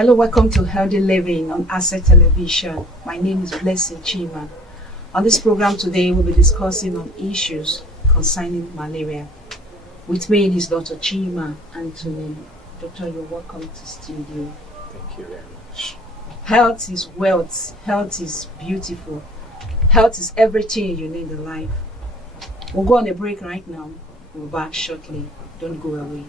Hello, welcome to Healthy Living on Asset Television. My name is Blessing Chima. On this program today, we'll be discussing on issues concerning malaria. With me is Dr. Chima Anthony. Doctor, you're welcome to studio. Thank you very much. Health is wealth. Health is beautiful. Health is everything you need in life. We'll go on a break right now. We'll be back shortly. Don't go away.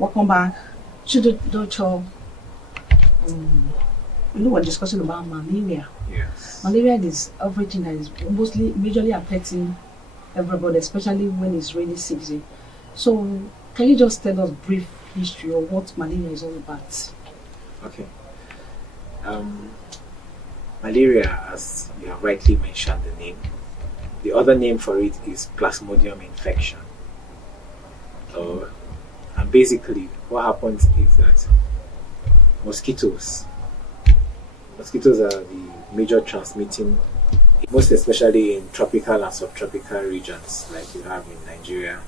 Welcome back to the doctor. We're discussing about malaria. Yes. Malaria is everything that is mostly majorly affecting everybody, especially when it's rainy season. So, can you just tell us brief history of what malaria is all about? Okay. Malaria, as you have rightly mentioned the name, the other name for it is Plasmodium infection. And basically, what happens is that mosquitoes are the major transmitting, most especially in tropical and subtropical regions like you have in Nigeria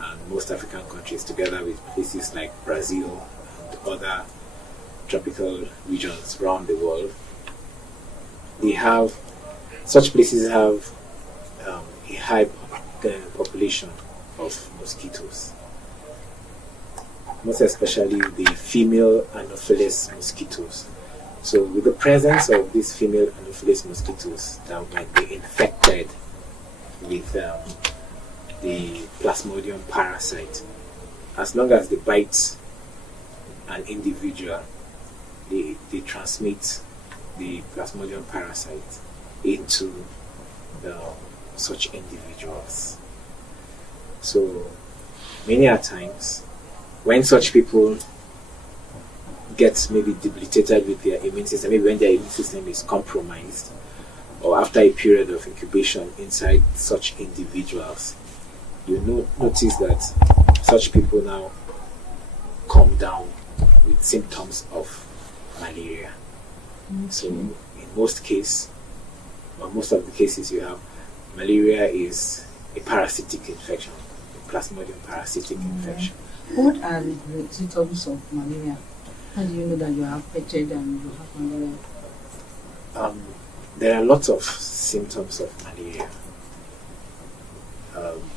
and most African countries, together with places like Brazil and other tropical regions around the world. Such places have a high population of mosquitoes, most especially the female Anopheles mosquitoes. So with the presence of these female Anopheles mosquitoes that might be infected with the Plasmodium parasite, as long as they bite an individual, they transmit the Plasmodium parasite into such individuals. So many a times, when such people get maybe debilitated with their immune system, maybe when their immune system is compromised, or after a period of incubation inside such individuals, you notice that such people now come down with symptoms of malaria. So in most of the cases you have, malaria is a parasitic infection, a Plasmodium parasitic infection. What are the symptoms of malaria? How do you know that you are affected and you have malaria? There are lots of symptoms of malaria,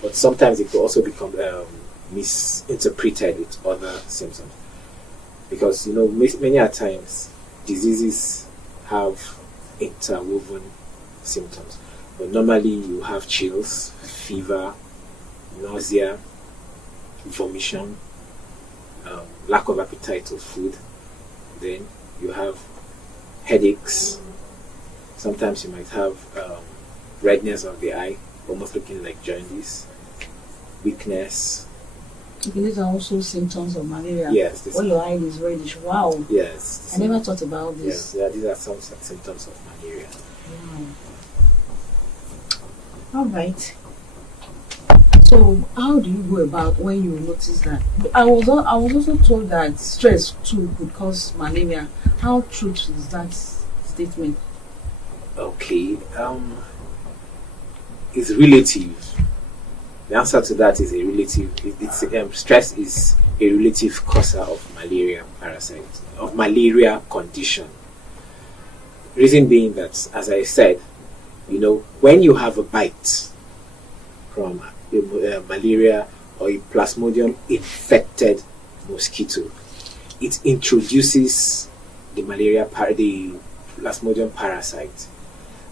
but sometimes it can also become misinterpreted with other symptoms, because many a times diseases have interwoven symptoms, but normally you have chills, fever, nausea, vomition, lack of appetite of food. Then you have headaches. Sometimes you might have redness of the eye, almost looking like jaundice, weakness. Okay, these are also symptoms of malaria. Yes. When your eye is reddish. Wow. Yes. I never thought about this. Yeah, these are some symptoms of malaria. Wow. All right. So, how do you go about when you notice that? I was also told that stress too could cause malaria. How true is that statement? Okay, it's relative. The answer to that is a relative. Stress is a relative causer of malaria parasite, of malaria condition. Reason being that, as I said, when you have a bite from malaria or a Plasmodium infected mosquito, it introduces the Plasmodium parasite.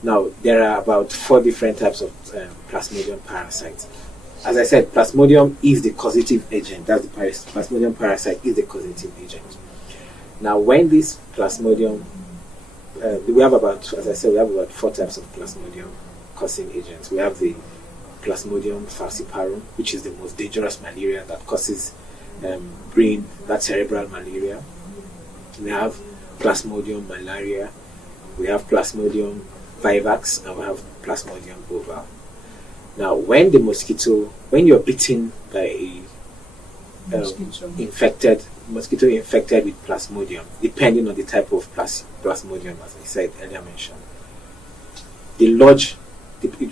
Now, there are about 4 different types of Plasmodium parasites. As I said, Plasmodium is the causative agent. That's the Plasmodium parasite is the causative agent. Now, when this Plasmodium, we have about 4 types of Plasmodium causing agents. We have the Plasmodium falciparum, which is the most dangerous malaria that causes cerebral malaria. We have Plasmodium malaria, we have Plasmodium vivax, and we have Plasmodium boval. Now, when you're bitten by a mosquito infected with Plasmodium, depending on the type of Plasmodium, as I said earlier mentioned,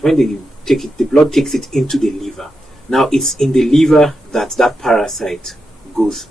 when they take it, the blood takes it into the liver. Now, it's in the liver that parasite goes